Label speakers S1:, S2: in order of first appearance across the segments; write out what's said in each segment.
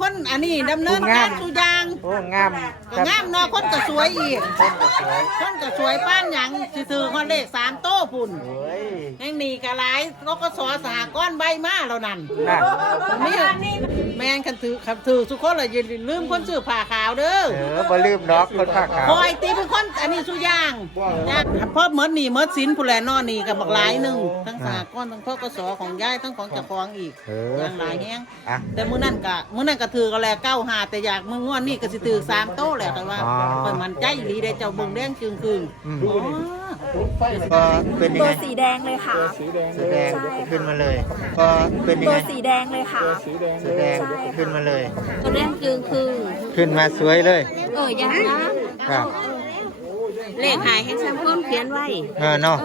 S1: คนอันนี้ดำเนินการสุอยา ง
S2: โอ้งาม
S1: ก็งามเนาะคนก็สวยอีก
S2: คนก็สวย
S1: คนก็สวยป้านหยังสิถือคนเลขสามโต้พุ่น
S2: โอ้ย
S1: แห่งนี้ก็หลายก็ก็สอสหก้อนใบมาแล้วนั่น
S2: นั่น
S1: มีแมนคันถือคันถือสุกคนละอย่าลืมคนซื้อผ้าขาวเด้อ
S2: เออบ่ลืมดอกคนผ้าขาว
S1: คอยตีเป็นคนอันนี้สุอยางนะเพราะเหมือนนี่เหมือนสินผู้แลนอนี่กับบักหลายหนึ่งทั้งสหก้อนทั้งพ่อกสของยายทั้งของเจ้าของอีก
S2: เออ
S1: อย่างหลายแฮง
S2: อะ
S1: แต่มื้อนั้นก็มื้อนั้นก็ถือก็แลเก้าหาแต่อยากมื้องวดนี่ก็สิถือสามโต๊ะแหละแต่ว่า
S2: อ๋อ
S1: เพิ่นมันใจอีหลีได้เจ้าเบิ่งแดงจึงคืง
S2: อืม
S1: อ๋อ
S2: ก็เป็นยัง
S3: ตัว
S2: ไง
S3: สีแดงเลยค่ะ
S2: แสดงขึ้นมาเลยก็เป็นยัง
S3: ตัว
S2: ไง
S3: สีแดงเลยค่ะ
S2: แสดงขึ้นมาเลย
S3: ตัวแดงจึงคือ
S2: ขึ้นมาสวยเลย
S3: เอออย่างนั้น
S2: ครับ
S3: เลขหายให้แซมเพิ่มเขียนไว้
S2: เออเนาะ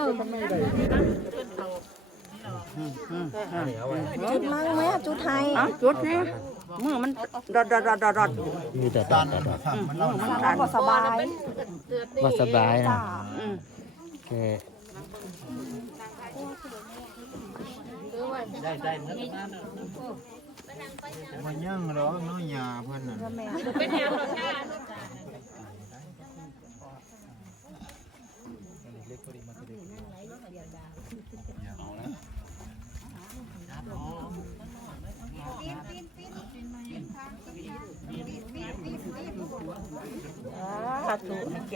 S3: จุดมั่งไหมจุดไทย
S1: จุดนี่ มือมันดอดดอดดอดดอด
S2: มีแต่ดอกแต่ดอก
S3: แล้วก็สบาย
S2: ว่าสบายนะ
S3: จ้า
S2: โอเค
S4: มันยังเหรอน้อยยาเพิ่นน่ะ
S5: ส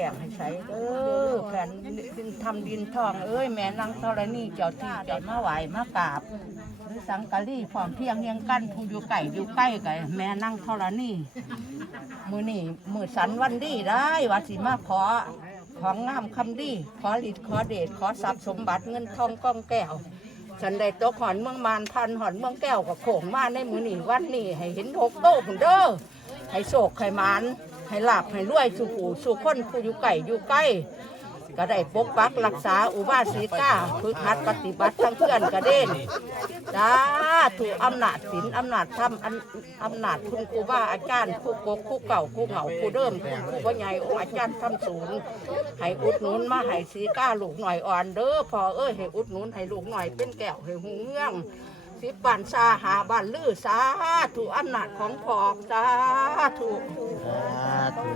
S5: าธุให้แก่ให้ใช้เด้อแผ่นดินทำดินทองเอ้ยแม่นางธรณีเจ้าที่เจ้ามาไหวมากราบหรือสังกะรีพร้อมเพียงเฮียงกันผู้อยู่ไก่อยู่ใกล้กันแม่นางธรณีมือนี่มือสันวันดีได้ว่าสิมาขอของงามคำดีขอฤทธิ์ขอเดชขอทรัพย์สมบัติเงินทองก้องแก้วฉันได้ตกหอนเมืองมานพันหอนเมืองแก้วกับโขงมาในมือนี่วันนี้ให้เห็นหกโตผุนเด้อให้โศกให้มาน ให้ลาบให้รวยสู่ผู้สู่คนผู้อยู่ไก่อยู่ใกล้ก็ได้ปกปักรักษาอุบาสิกาฝึกหัดปฏิบัติทั้งเพื่อนกระเด็นจ้าถูกอำนาจศีลอำนาจธรรมอำนาจคุณครูบาอาจารย์ผู้กกผู้เก่าผู้เหงาผู้เดิมคุณครูว่ใหญ่องค์อาจารย์ทำศูนย์ให้อุดหนุนมาให้สีก้าลูกหน่อยอ่อนเด้อพอเอ้ยให้อุดหนุนให้ลูกหน่อยเป็นแก้วให้หูเงื่อง สิบบ้านซาหาบ้านลือสาถูกอำนาจของพอกสาถูก
S2: สาธุ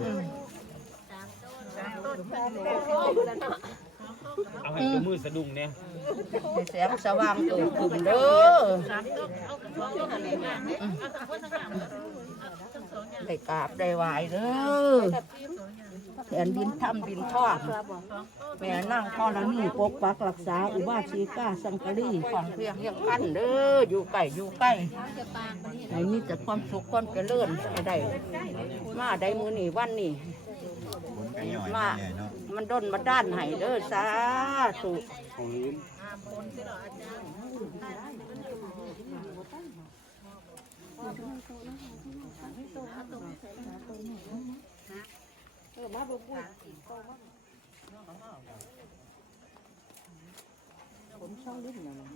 S6: เอาให้ตัวมือสะดุ้งเนี่ย
S5: ให้แสงสว่างเกิดขึ้นเด้อได้กราบได้ไหวเด้อ แผ่นดินทำดินทอดแม่นั่งพ่อละนี่ปกปักรักษา อุบาสิกาสังกะรีของเพียงเพียงกันเด้ออยู่ใกล้อยู่ใกล้ให้มีแต่ความสุขความเจริญให้ได้มาได้มือนี่วันนี้
S4: ผลก็ย่อ
S5: มา
S4: บ่ปุ้ย
S7: ผมช่องลิ้นนะนะ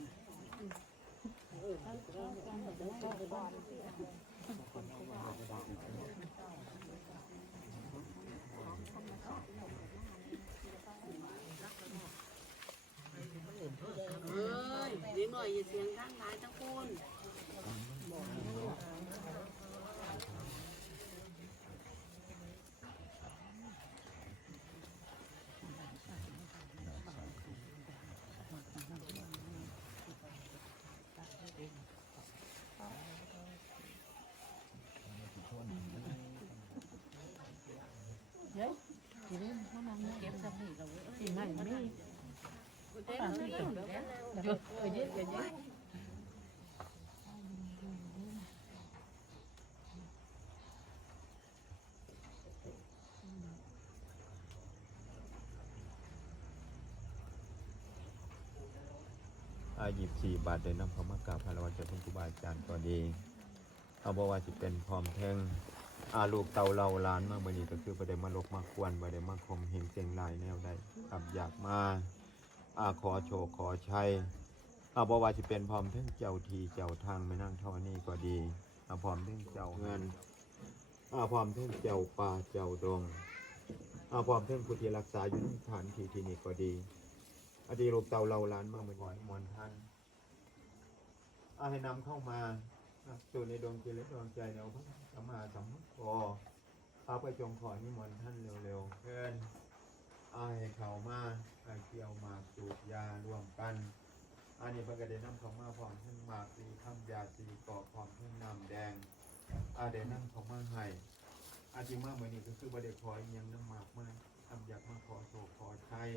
S4: เอ้ยดีหน่อยอย่าเสียงดังะ
S5: มันด้นมาด้านให้เด้อาธุ
S4: อายิบสี่บาทเดินน้ำพระมากราบพระวัจจะเป็นครูบาอาจารย์ก็ดีเอาบอกว่าจะเป็นพร้อมแทง อาลูกเตาเราล้านมากบันนี้ก็คือประเด็มาลกมาควนประเด็มาคมเฮงเจงลายแนวใดขับอยากมาอาขอโชคขอชัยเอาบอว่าจะเป็นพร้อมแทงเจ้าทีเจ้าทางไม่นั่งเท่านี้ก็ดีเอาพร้อมแทงเจ้าเงินเอาพร้อมแทงเจ้าป่าเจ้าดงเอาพร้อมแทงผู้ที่รักษาอยู่ในฐานที่ที่นี่ก็ดี อดีลูกเตาเราล้านมากเหมือนกันมวลท่านอาให้นำเข้ามา ตัวในดวงจิตและดวงใจเราพระสัมมาสัมพุทโธเอาไปจงขอนิมนต์ท่านเร็วๆเพื่อนเอาให้เขามาเอเกี่ยวมากจูบยาร่วมกัน อันนี้พระกระเด็นน้ำเขามาพร้อมทั้งหมากสีข้ามยาสีกาะพร้อมทั้งน้ำแดงอาเดนนั่งเขามาให้อาจริงมากเหมือนนี้ก็คือประเด็ขออิหยังน้ำหมากมาทำอยากมาขอโศกขอชัย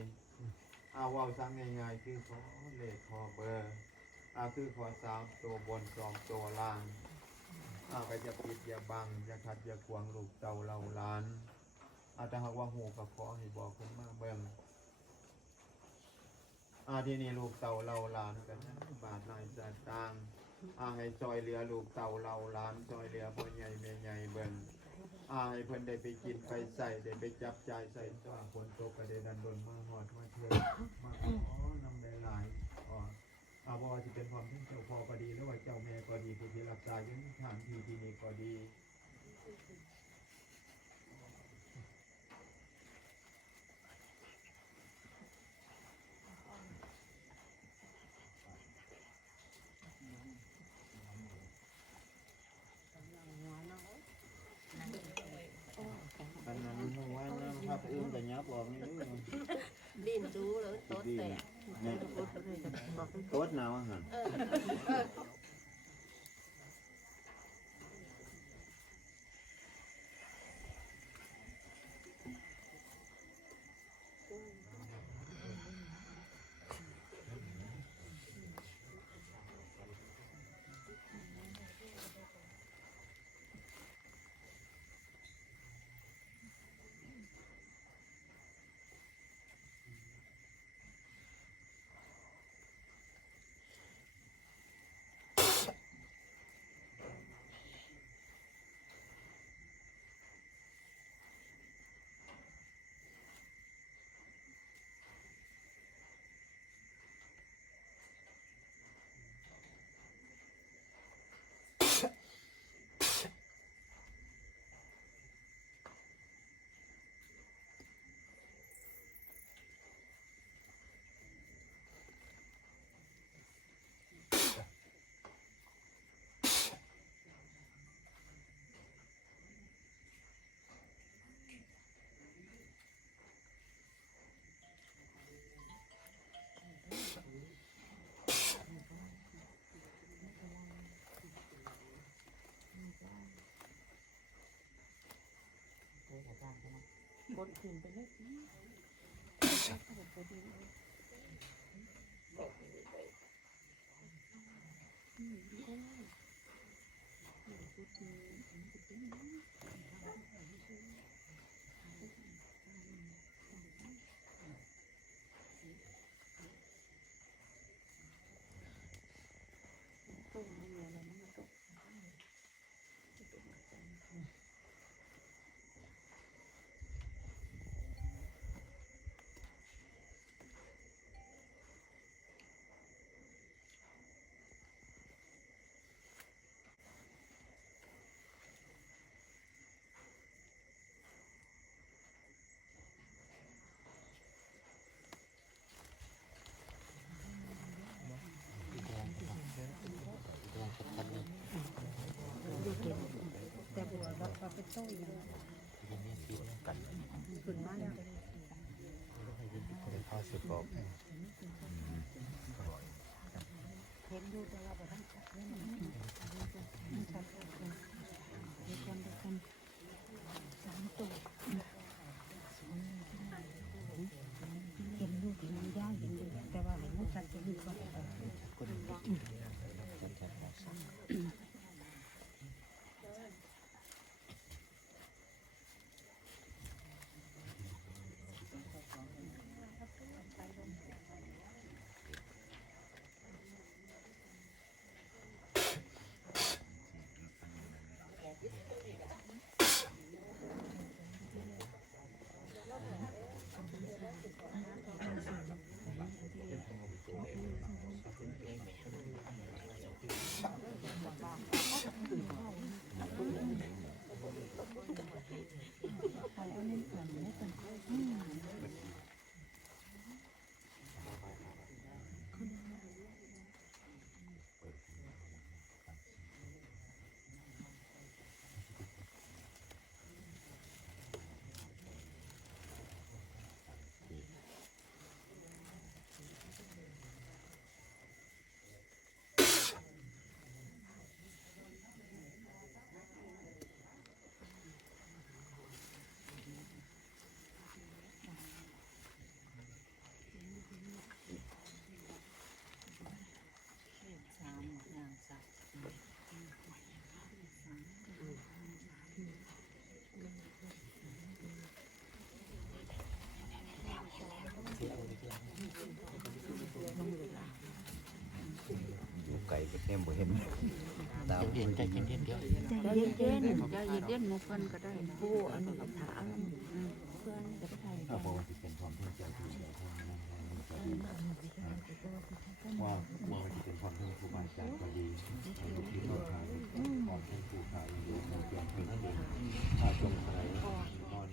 S4: เอาว่าสั่งง่ายๆคือขอเลขขอเบอร์ อาคือขอสามตัวบนสองตัวล่างอาก็จะปิดอย่าบังอย่าขัดอย่าขวางลูกเต่าเราล้าน อาจจะหากว่าหูก็ขอให้บอกคนมาเบิ่งอาที่นี้ลูกเต่าเราหลานกันนะบาทนายสตางอาให้จอยเหลือลูกเต่าเราหลานจอยเหลือพ่อใหญ่แม่ใหญ่เบิ่งอาให้เพิ่นได้ไปกินไปใส่ได้ไปจับจ่ายใส่จ้าคนโตกระเดดันดนมาหอดมาเถื่อมาขอนำได้หลายอ๋อ อาบอจะเป็นความที่เจ้าพ่อก็ดีหรือว่าเจ้าแม่ก็ดีผู้ที่รักษาอยู่ในฐานที่ที่นี่ก็ดีอันนั้นหัวน้ำพับอื่นแต่ยับออกนี่
S3: ดินจูแล้วโต๊ะแตก
S4: เนี่ยโต๊ดหนาวอาหาร
S5: เ都一样 ดา
S2: วเย็นใจเย็นๆเดียว
S3: ใจเย็นเย็นใจเย็นเย็นหมู่เพิ่นก็ได้ผู้อันนี้ถามเพื่อนจะไปไทย
S4: เอาบอกว่าสิเป็นความเท่เจ้าที่เจ้าทางนั่นนั่นว่าว่าสิเป็นความเท่ครูบาอาจารย์ก็ดีให้ลูกที่เราทายความเท่ครูขายอยู่ในเพียงเพียงนั้นเองถ้าจงใส่นอน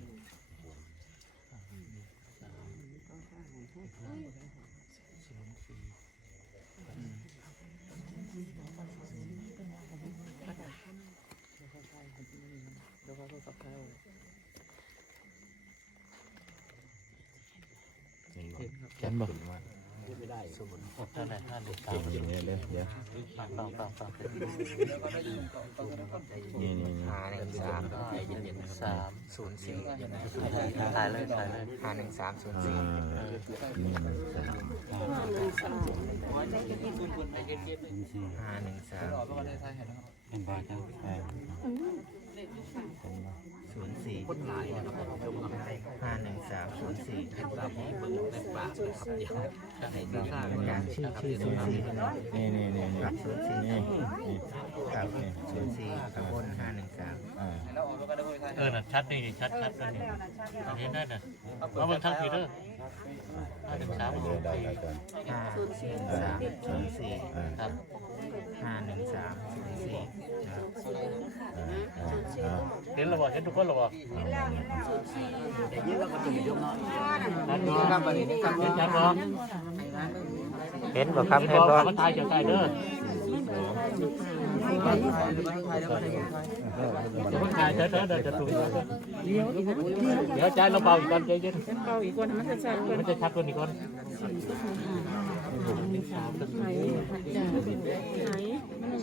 S2: ฉันบอกเท่าไหร่ห้าหนึ่งสาม
S4: เดี๋ยวเดี๋ยวเดี๋ยว
S2: ฟังฟังฟังฟัง
S4: นี่นี่นี่
S2: ห้าหนึ่งสามสามศูนย์สี่ถ่ายเลยถ่ายเลยห้าหนึ่งสามศูนย์
S4: อ่า
S2: สี่
S4: นี่มันสาม
S2: ห้าหนึ่งสาม
S4: เป็นบาทครับอ่า
S2: ศูนย์สี่ห้าหนึ่งสามศูนย์สี่การชื่อชื่อศูนย์สี่
S4: นี่นี่นี่นี่
S2: ศูนย์สี่
S4: นี่นี่
S2: ครับศูนย์สี่ข้างบนห้าหนึ่งสาม
S4: อ่า
S8: เออน่ะชัดนี่ชัดชัดชัดนี่อันนี้ได้น่ะมาเบิ่งทางผีเด้อห้าหนึ่งสาม
S4: เดี๋ยวได้ได้ก่อน
S2: ห้าสามศูนย์สี่ครับห้าหนึ่งสามศูนย์สี่ครับ
S8: เห็นแล้วบ่เห็นทุกคนแล้วบ่เห็นชัดบ่
S2: เห็นบ่ครับ
S8: เห็น
S2: เห็น
S8: บ่
S2: บ่
S8: มันตายจะตายเด้อจะมันตายเด้อเด้อเด้อจะถูกเดี๋ยวใจเราเบาอีกก่อนใจเย็นเบาอีกก่อนมันจะชัดมันจะชัดกว่านี้ก่อน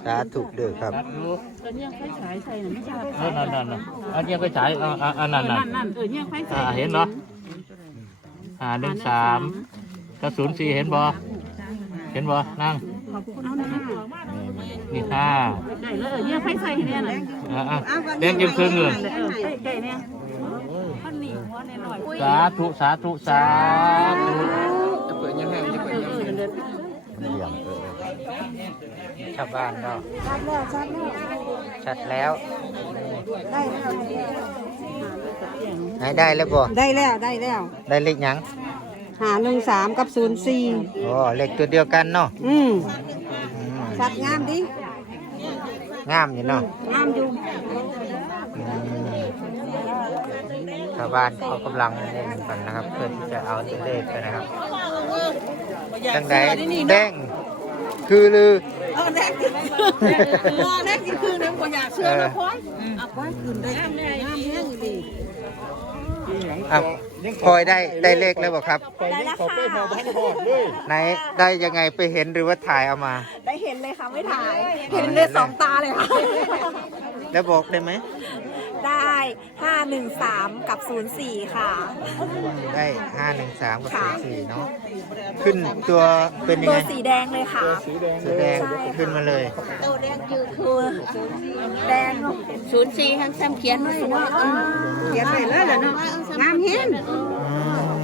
S2: สาธุเด้อครับ
S8: ชัดอ
S6: อนนี้ไฟฉายใส่น่ะไม่ใช่
S8: เออนั่นนั่นนั่นอันนี้ไปฉายอ่าอ่าอันนั้นนั่น
S6: นั่นเออเนี่ยไฟฉา
S8: อ่ายเห็นเนาะอ่าหนึ่งสามกระสุนสี่เห็นบ่เห็นบ่นั่ง
S6: เอาหน้า
S8: นี่ห้า
S6: ได้แล้วเออเนี่ยไฟใส่เนี่ยน่ะ
S8: อ่าอ่าเลี้ยงยังครึ่งเลย
S6: เออใกล้ๆเนี่ยท่านนี่หัวในหน่อย
S8: สาธุสาธุสาธุ
S4: เยี่ยมเออ
S2: ชาวบ้านก็
S3: ชัดแล้วชัดแล้ว
S2: ชัดแล้ว
S3: ได้แล้ว
S2: ไหนได้แล้วบ่
S3: ได้แล้วได้แล้ว
S2: ได้เลขหยัง
S3: หาหนึ่งสามกับศูนย์สี่
S2: โอ้เลขตัวเดียวกันเนาะ
S3: อืม
S2: อืม
S3: ชัดงามดิ
S2: งามอยู่เนาะ
S3: งามอยู่
S2: อืมชาวบ้านเขากำลังเล่นกันนะครับ เพื่อที่จะเอาตัวเลขกันนะครับจังไดแดงคือลือ
S1: เออแรกคือเออแรกคือเนี่ยบ่อยากเชื่อนะพ่อยอะพ่อยขึ้นได้งามแน่งามแน่อยู่ดี
S2: อะพลอยได้ได้เลขแล้วบอกครับ
S6: ได้แล้วค่ะ
S2: ไหนได้ยังไงไปเห็นหรือว่าถ่ายเอามา
S6: ได้เห็นเลยค่ะไม่ถ่าย เห็นเลยสองตาเลยค่ะ
S2: แล้วบอกได้ไหม
S6: ได้ห้าหนึ่งสามกับศูนย์สี่ค่ะ
S2: ได้ห้าหนึ่งสามกับสี่สี่เนาะขึ้นตัวเป็นยัง
S6: ตัว
S2: ไง
S6: สีแดงเลยค่ะ
S2: แสดงขึ้นมาเลย
S6: ตัวแดงยืนคือแดงศูนย์สี่ทั้งซ้ำเขียนไว้เนาะ
S3: เขียนไปเลยเหรอเนาะงามเห็น
S2: อืม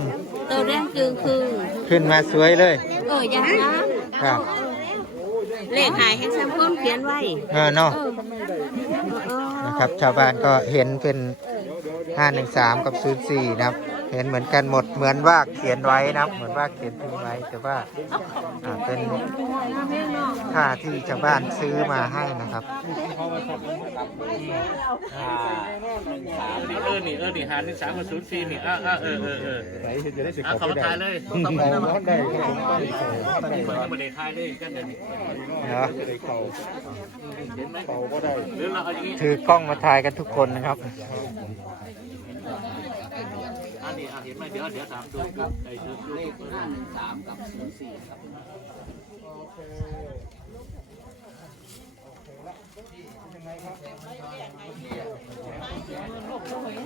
S6: ตัวแดงจือคือ
S2: ขึ้นมาสวยเลย
S6: เอออย่างนั้น
S2: ครับ
S6: เลขหายให้ซ้ำก้นเขียนไว้
S2: เออเนาะ นะครับ ชาวบ้านก็เห็นเป็นห้าหนึ่งสามกับศูนย์สี่นะครับ เห็นเหมือนกันหมดเหมือนว่าเขียนไว้นะครับ เหมือนว่าเขียนทิ้งไว้แต่ว่าอ่าเป็นค่าที่ชาวบ้านซื้อมาให้นะครับ
S8: เออนี่เออนี่หานึ่สามกับศูนย์สี่นี่อ่าอ่าเออเออเออ
S4: ไหนจะได้สิ
S8: อะ
S4: ขอ
S8: เข้า
S4: ไป
S8: มา
S4: ได้
S8: ถ่ายเลย
S4: เขาร้อนได้ครับผมได้เขา
S8: มันยังไม่ได้ถ่ายเลยกันเดี๋ยวนี้
S2: เนาะ
S4: จะได้เขาเขาก็ได้
S8: หรือเราเอาอย่างนี้
S2: ถือกล้องมาถ่ายกันทุกคนนะครับ
S8: อะเห็นไหมเดี๋ยวเดี๋ยวถามดูดูไอ้ดูดูเลขห้าหนึ่งสามกับศูนย์สี่ครับ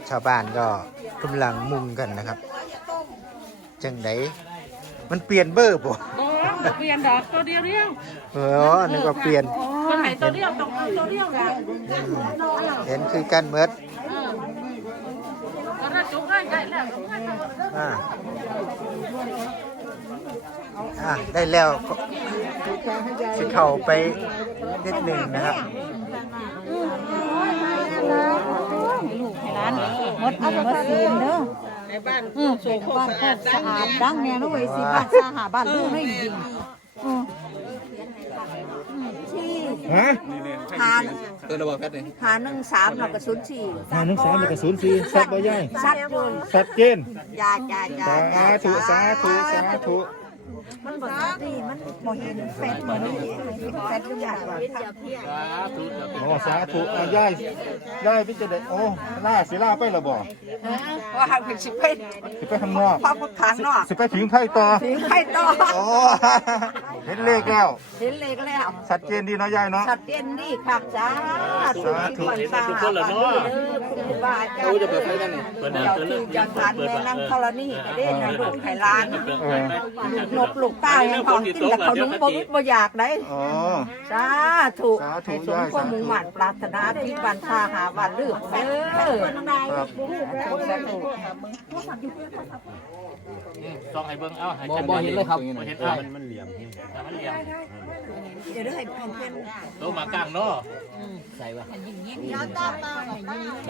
S2: ชาวบ้านก็กำลังมุงกันนะครับ จังไดมันเปลี่ยนเบอร์ป่ะ
S6: เปลี่ยนดอกตัวเดียวเดียว
S2: เออนึกว่าเปลี่ยน
S6: คนไหนตัวเดียวต้องตัวเดียว
S2: เห็นคือกันเมิด อ่าอะได้แล้วก็สิเข้าไปนิดหนึ่งนะครับ
S3: ร้านมดมีมดซีนเด้อ
S1: ในบ้าน
S3: อืม
S1: โสโครก
S3: บ้าน
S1: สะ
S3: โค
S1: อาด
S3: ก
S1: ดั
S3: สะ
S1: ง
S3: อาดดังแน่นะเว้ยสิบ้านสะอาดบ้านลือไม่จริงอืมที่
S2: ฮะ
S3: หา หาหนึ่งสามเรากระสุนสี่
S8: หาหนึ่งสามกับศูนย์สี่ชัดบ่ย่าย
S3: ชัดอยุ่น
S8: ชัดเจน
S3: ยาจ้าจ้า
S8: สา
S3: จ้า
S8: ธุสาธุสาธุ
S3: มันบ่ชัดดีมันบ่เห็นแฟนเหมือนนี่แฟนทุกอย่างว่าทำ
S8: โอ้สาธุอะย่ายย่ายพี่จะได้โอ้ล่าสิล่าไปและบ่
S3: ว่าหางเป็นสิบเพศ
S8: สิไปข้างนอก
S3: พอพุทธางนอก
S8: สิไปถึงไทยต่อ
S3: ถึงใครต่อ
S8: โอ้เห็นเลขแล้ว
S3: เห็นเลยก็แล้ว
S8: ชัดเจนดีเนาะย่ายเนาะ
S3: ชัดเจนนี่ค่ะจ้า
S8: สาธุ
S3: เห็นทุกคนเลยเนาะคุณบาอาจารย์จะเปิดไฟกันนี่เจ้าที่เจ้าทานแม่นั่งธรณีก็ได้นะลูกไข่ล้าน
S8: เออ
S3: ลูกนกลูกป้ายังของกินแต่เขานุ่มบ่วิบ่อยากได้
S8: อ๋อ
S3: สาธุ
S8: สาธุ
S3: ให้สมความมุ่งมั่นปรารถนาที่บันชาหาวันลืมเด้อ
S8: ครับ
S3: สาธุ
S6: ต้องให้เบิ่งเอ้าให้
S7: บ่บ่เห็นเลยครับ
S6: บ่เห็นเอ้า
S4: มันมันเหลี่ยมแห้ง
S6: แต่มันเดียม
S3: เดี๋ยวได้ให้เพิ่นเพิ่น
S6: โตมากลางเนาะ
S7: ใส่วะ
S6: กล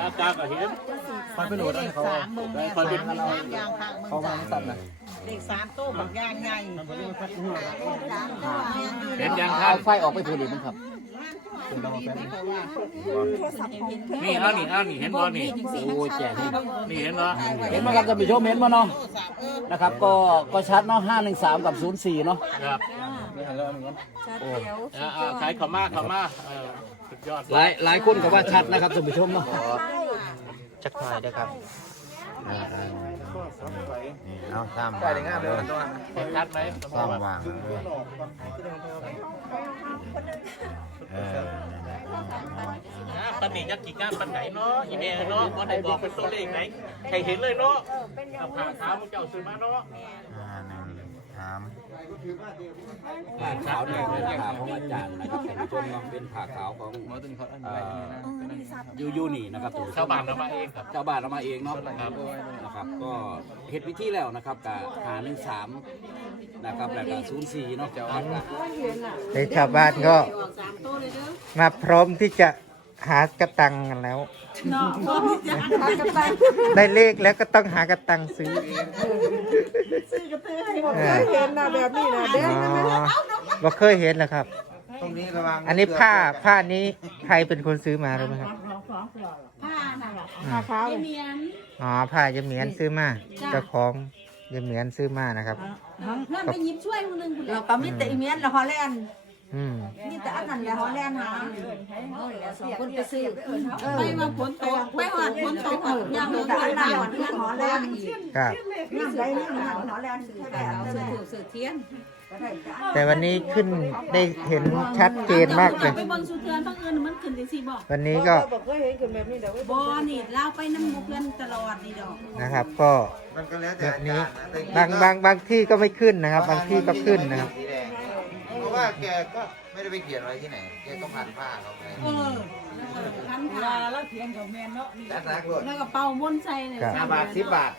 S6: างกลางก็เห็น
S1: คอยไปโหลดได้เลขสามมึงแม่สามมีงานยางทางมึงสามเลขสามโต้บักยางใหญ่
S6: เห็นยัง
S7: เอา
S6: ท่าน
S7: ไฟออกไปพูดเลยมั้งครับ
S6: นี่เอานี่เอานี่เห็นบ่นี่
S7: โอ้แจ๋ง
S6: นี่เห็นบ่
S7: เห็นไหมครับท่านผู้ชมเห็นไหมเนาะนะครับ ก็ก็ชัดเนาะห้าหนึ่งสามกับศูนย์สี่เนาะ
S6: ครับ
S3: ชัดเดี๋ยว
S6: อ่าอ่าขายเข้ามาเข้ามาเออสุดยอด
S7: หลายหลายคนก็ว่าชัดนะครับท่านผู้ชมเนาะ
S2: จักหน่อยเด้อครับ
S4: อ่าอ่านี่เอาซ้ำ
S8: ไปได้งามเลย
S6: เห็นชัดไหม
S4: ซ้ำวางเลยเออนั่นแหละอืมอืมอืม
S6: อ่าปันนี้ยักกี่ก้านปันไหนเนาะอีเมลเนาะบ่ได้บอกเป็นตัวเลขไหนใครเห็นเลยเนาะเอาผ่าเท้ามึงเจ้าซื้อมาเนาะ
S4: อ่าหนึ่งสาม
S7: ผ่าขาวเนี่ยเป็นผ่าของอาจารย์นะครับท่านผู้ชมเนาะเป็นผ่าขาวของเอ่อยูยูนี่นะครับท่านผู้ชม
S6: ชาวบ้านเอามาเองครับ
S7: เจ้าบ้านเอามาเองเนาะ
S6: ครับ
S7: นะครับ ก็เฮ็ดพิธีแล้วนะครับกับหาหนึ่งสามนะครับแล้วก็ศูนย์สี่เนาะเจ้าบ้านก็
S2: ในชาวบ้านก็มาพร้อมที่จะ หากระตังกันแล้วได้เลขแล้วก็ต้องหากระตังซื้อเออ
S3: เห็นนะแบบนี้นะเด้อ
S2: อ๋อบ่เคยเห็นเหรอครับอันนี้ผ้าผ้านี้ใครเป็นคนซื้อมารู้ไหมครับ
S3: ผ้าขาว
S2: อ๋อผ้ายายเหมียนซื้อมาเจ้าของยายเหมียนซื้อมานะครับ
S3: เราก็มีแต่อีเมียนละฮอลแลนด์
S2: อืม
S3: มีแต่อันนั้นละฮอลแลนด์หาสองคนไปซื้อไปมาฝนตกไปหอดฝนตกยังมีแต่อันนั้นเพื่อนฮอลแลนด์อีก
S2: ครับ
S3: นี่ได้นี่ฮอลแลนด์ซื้อแบบซื้อถูกซื้อเทียน
S2: แต่วันนี้ขึ้นได้เห็นชัดเจนมากเลย
S9: ไปเบิ่งสุเทือนบังเอิญมันขึ้นจังซี่บ่
S2: วันนี้ก็
S9: บ่นี่เล่าไปน้ำหมู่เพื่อนตลอดนี่ดอก
S2: นะครับ ก็แบบนี้บางบางบางที่ก็ไม่ขึ้นนะครับ บางที่ก็ขึ้นนะครับ
S10: เพราะ ว่าแกก็ไม่ได้ไปเขียนไว้ที่ไหน แกก็พันผ้าเขาไป
S9: เออคันลาแล้วเทียนกับแม่นเนาะนี่
S10: นักนักเลย
S9: แล้วก็เป่ามนต์ใส่เนี่ย
S2: ครับ
S10: ห้าบาทสิบบาท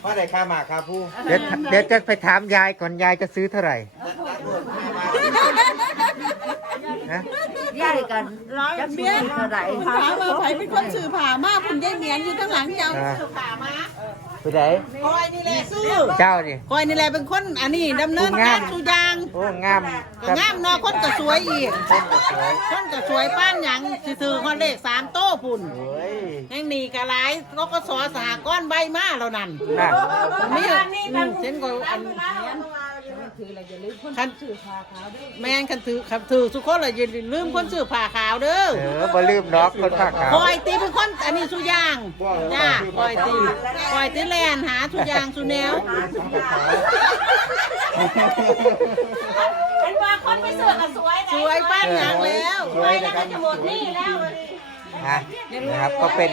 S10: เพราะได้ค่าหมากค่าผู้
S2: เดี๋ยวเดี๋ยวจะไปถามยายก่อนยายจะซื้อเท่าไหร่นะ
S3: ย่ายกันจะซื้อเท่าไหร่
S1: ถามว่าใครเป็นคนซื้อผ้ามาคุณยายเหมียนอยู่ข้างหลังเจ้าซื้อผ้ามา
S2: ไปไหน
S1: คอยนี่แหละซื้อ
S2: เจ้าดิ
S1: คอยนี่แหละเป็นคนอันนี้ดำเนินการทุกอย่าง
S2: โอ้งาม
S1: ก็งามเนาะคนก็สวยอีกคนก็สวยป้านหยังสิซื้อคนเลขสามโต้พุ่น
S2: โอ้ย
S1: แห่งนี้ก็หลายก็ก็สอสหก้อนใบมาแล้วนั่น
S2: น่ะ
S1: นี่อืมเส้นก็อัน คันแม่นคันถือคันถือสุกคนเลยอย่าลืมคนซื้อผ้าขาวเด้อ
S2: เออบ่ลืมดอกคนภาคขาว
S1: คอยตีเป็นคนอันนี้สุยางจ้าคอยตีคอยตีแลนหาสุยางสุแนว
S9: เป็นว่าคนไปเสือก็สวย
S1: สวยป้านหยังแล้ว
S2: สวยนะครับ
S9: จะหมดนี่แล้ว
S2: นะนะครับก็เป็น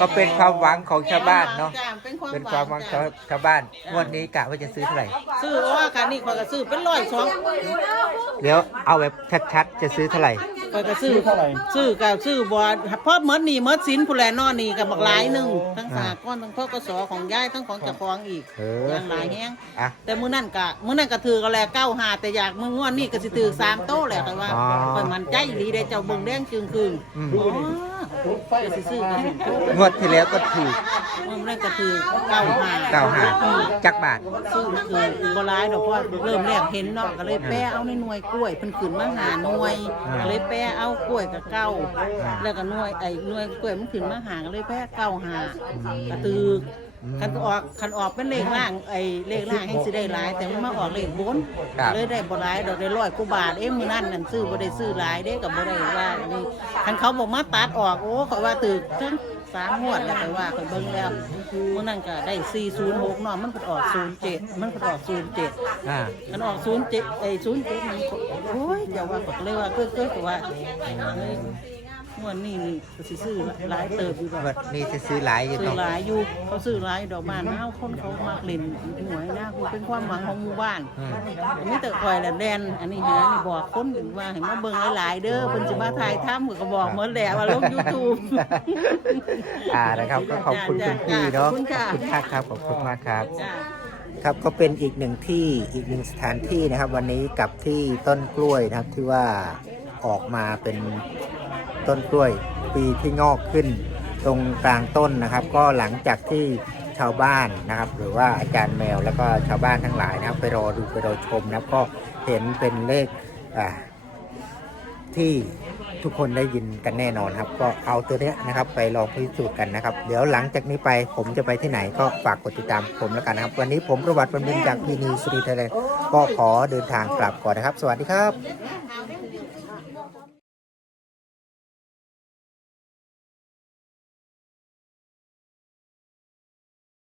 S2: ก็เป็นความหวังของชาวบ้านเนาะ
S1: จ้เป็นความ
S2: เป็นความหวังของชาวบ้านงวดนี้กะว่าจะซื้อเท่าไหร่
S1: ซื้อว่าค่ะนี่คอยก็ซื้อเป็นร้อยสอง
S2: เดี๋ยวเอาแบบชัดๆจะซื้อเท่าไหร่
S9: เก็
S1: ก็ซื้อซื้อกับซื้อบอพอเหมือนนี่เหมือนสินผู้แลนอนนี่กับบักหลายหนึ่งทั้งสากก้อนทั้งพ่อกสอของยายทั้งของเจ้าของอีก
S2: เออ
S1: อย่างหลายแฮง
S2: อะ
S1: แต่มื้อนั่นกะมื้อนั่นก็ถือก็แลเก้าหาแต่อยากมื้องวดนี่ก็สิถือสามโต๊ะแหละแต่ว่า
S2: อ๋อ
S1: คอยมันใจอีหลีได้เจ้าเบิ่งแดงจึงคืน
S2: อืม
S1: อ๋อ ก็สิซื้อกัน
S2: งวดที่แล้วก็ถูก
S1: มื้อนั่นก็ถือเก้าหา
S2: เก้าห้าจักบาท
S1: ซื้อคือบ่หลายดอกเพราะว่าเริ่มแรกเห็นเนาะก็เลยแปะเอาในหน่วยกล้วยเพิ่นขึ้นมาหาหน่วย
S2: อ่า
S1: ก็เลยแปะเอากล้วยกับเก้า
S2: อ่า
S1: แล้วก็หน่วยไอ้หน่วยกล้วยมันขึ้นมาหาก็เลยแปะเก้าหากระตืออ
S2: ม
S1: คันออกคันออกเป็นเลขล่างไอ้เลขล่างให้สิได้หลาย แต่มันมาออกเลขบน
S2: ครับ
S1: เลยได้บ่หลายดอกได้ร้อยกว่าบาทเอ้มื้อนั้นนั่นซื้อบ่ได้ซื้อหลายเด้ก็บ่ได้ว่าอันนี้คันเขาบอกมาตัดออกโอ้ข่อยว่าตึกทั้งสามงวดแล้วข่อยว่าข่อยเบิ่งแล้วมื้อนั้นก็ได้406เนาะมันก็ออก07มันก็ออก07
S2: อ่า
S1: มันออกศูนย์เจ็ดไอ้ศูนย์เจ็ดมันโอ้ยอย่าว่าบอกเลยว่าเก้อเก้อว่าเฮ้ย งวดนี้นี่ก็สิซื้อหลายเติบอยู่ดอก
S2: งวดนี้จะซื้อหลายอยู่
S1: ซื้อ
S2: เนาะ
S1: หลายอยู่เขาซื้อหลายดอกบ้านเฮาคนเขามักเล่นหวยนะคือเป็นความหวังของหมู่บ้าน
S2: อืม
S1: มีแต่คอยแหละแดนอันนี้หานี่บอกคนว่าให้มาเบิ่งหลายๆเด้อเพิ่นสิมาถ่ายทำก็บอกหมดแล้วว่าลง YouTube
S2: อ่านะครับ ก็ขอบคุณคุณพี่เนาะ
S1: ขอบคุณค่ะ
S2: ขอบคุณมากครับขอบคุณมากครับ
S1: จ้า
S2: ครับก็เป็นอีกหนึ่งที่อีกหนึ่งสถานที่นะครับ วันนี้กับที่ต้นกล้วยนะครับที่ว่าออกมาเป็น ต้นกล้วยปีที่งอกขึ้น ตรงกลางต้นนะครับ ก็หลังจากที่ชาวบ้านนะครับ หรือว่าอาจารย์แมวแล้วก็ชาวบ้านทั้งหลายนะครับ ไปรอดูไปรอชมนะครับก็เห็นเป็นเลขอ่าที่ทุกคนได้ยินกันแน่นอนครับ ก็เอาตัวเนี้ยนะครับ ไปลองพิสูจน์กันนะครับ เดี๋ยวหลังจากนี้ไปผมจะไปที่ไหนก็ฝากกดติดตามผมแล้วกันนะครับ วันนี้ผมประวัติบรรบินจากพีนีสุริไทยแลนด์ก็ขอเดินทางกลับก่อนนะครับ สวัสดีครับ